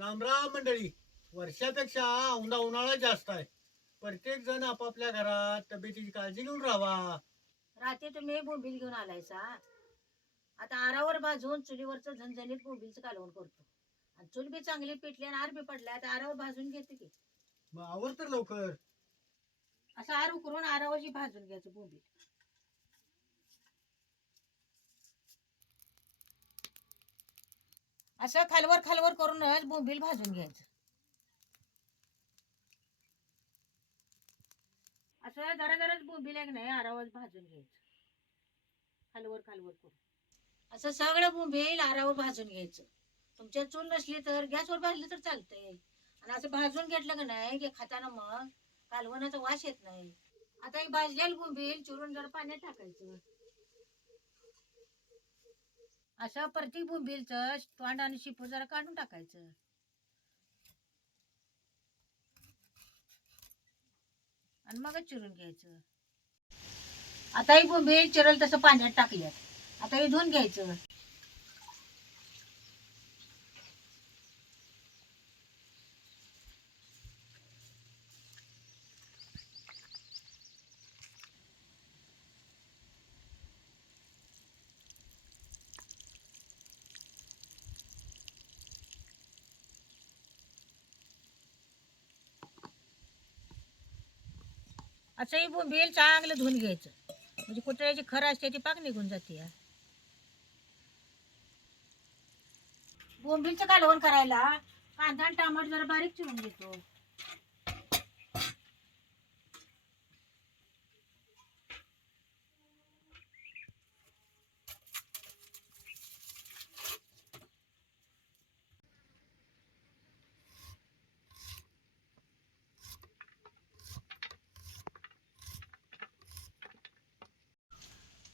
रामराम मंडळी. वर्षापेक्षा औंधा उन्हाळा जास्त आहे. प्रत्येक जण आपापल्या घरात तब्येतीची काळजी घेऊन राहावा. रात्री तुम्ही बोंबील घेऊन आलायसा. आता आरावर भाजून चुलीवरचं झणझणीत बोंबीलचं कालवण करतो. आणि चूल बी चांगली पेटली आणि आर बी पडलाय, आता आरावर भाजून घेते की. मग आवर तर लवकर. असं आर उकरून आरावरची भाजून घ्यायचं बोंबील. असं खालवर खालवर करूनच बोंबील भाजून घ्यायचं. असं जरा जराच बोंबील आहे की नाही आरावर भाजून घ्यायचं. खालवर खालवर करून असं सगळं बोंबील आरावर भाजून घ्यायचं. तुमच्या चूल नसली तर गॅसवर भाजली तर चालतंय. आणि असं भाजून घेतलं का नाही की खाताना मग कालवणाचा वास येत नाही. आता ही भाजलेलं बोंबील चिरून जरा पाण्यात टाकायचं. असं प्रत्येक बोंबीलचं तोंड आणि शिपूर जरा काढून टाकायचं. आणि मगच चिरून घ्यायचं. आता ही बोंबील चिरल तसं पाण्यात टाकल्यात. आता हे धुवून घ्यायचं. असं ही बोंबील चांगलं धुवून घ्यायचं. म्हणजे कुत्र्याची खर असते ती पाक निघून जाते. बोंबीलचं कालवण करायला कांदा आणि टमाटर जरा बारीक चिरून घेतो.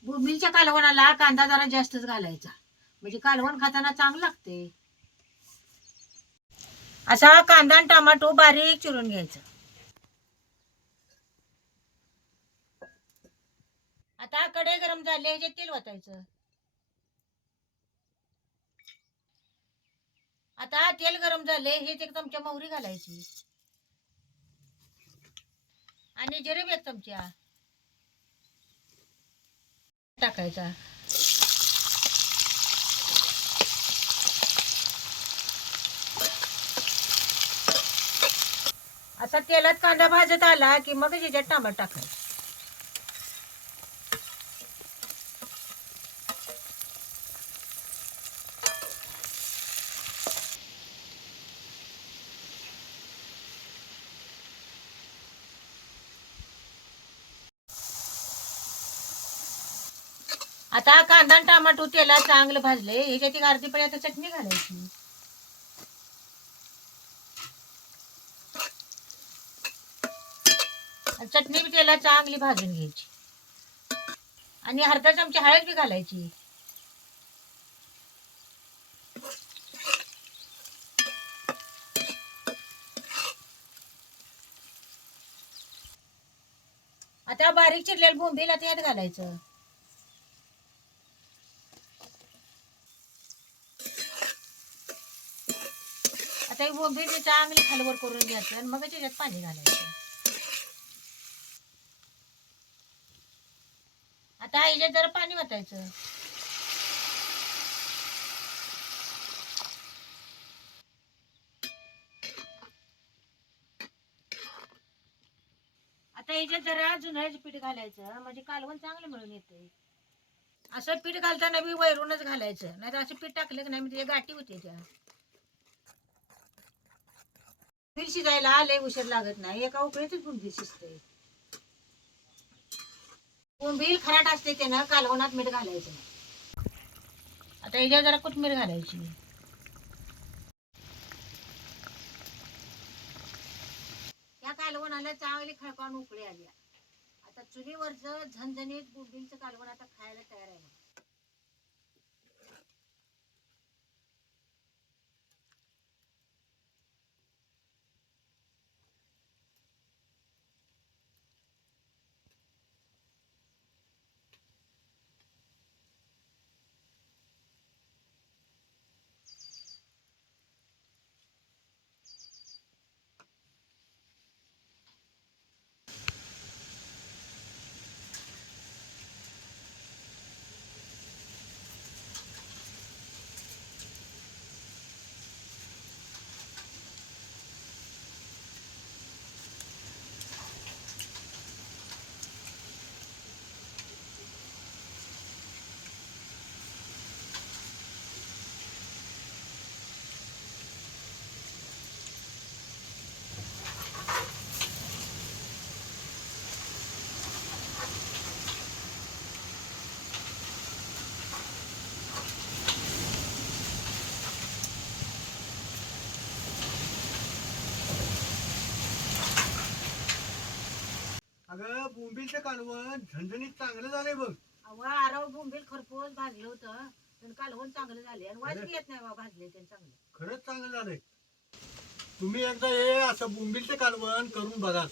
बोंबीलच्या कालवणाला कांदा जरा जास्तच घालायचा, म्हणजे कालवण खाताना चांगलं लागते. असा कांदा आणि टमाटो बारीक चिरून घ्यायचं. आता कढई गरम झाली, ह्याच्यात तेल ओतायचं. आता तेल गरम झाले, हेच एक चमचा मोहरी घालायची आणि जिरे बी एक चमचा टाकायचा. असा तेलात कांदा भाजत आला की मग ह्याच्यात टमाटर टाकायचं. आता कांदा आणि टमाटो तेलात चांगलं भाजले, ह्याच्यात एक अर्धी पळी आता चटणी घालायची. चटणी बी तेलात चांगली भाजून घ्यायची आणि अर्धा चमचा हळद बी घालायची. आता बारीक चिरलेलं बोंबील आता यात घालायचं. आता ही बोंबील चांगली खालवर करून घ्यायचं आणि मग त्याच्यात पाणी घालायचं. आता ह्याच्यात जरा पाणी ओतायचं. आता ह्याच्यात जरा जुन्याचं पीठ घालायचं, म्हणजे कालवण चांगलं मिळून येते. असं पीठ घालताना बी वैरूनच घालायचं, नाही तर असं पीठ टाकलं की नाही म्हणजे गाठी होते. त्या बोंबील शिजायला लय उशीर लागत नाही, एका उकळीतच बोंबील शिजते. बोंबील खराट असते त्यानं कालवणात मीठ घालायचं. आता ह्याच्यात जरा कोथिंबीर घालायची. या कालवणाला चांगली खळकावून उकळी आली. आता चुलीवरचं झणझणीत बोंबीलचं कालवण आता खायला तयार आहे. अगं बोंबीलचं कालवण झणझणीत चांगलं झालंय बघ. अहो आराव बोंबील खरपूस भाजलं होतं पण कालवण चांगलं झाले आणि वाज अरे. बी येत नाही बा भाजले ते चांगलं. खरंच चांगलं झालंय. तुम्ही एकदा हे असं बोंबीलचं कालवण करून बघा.